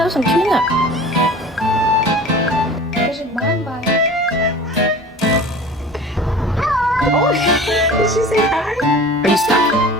There's some tuna. Oh, did she say hi? Are you stuck?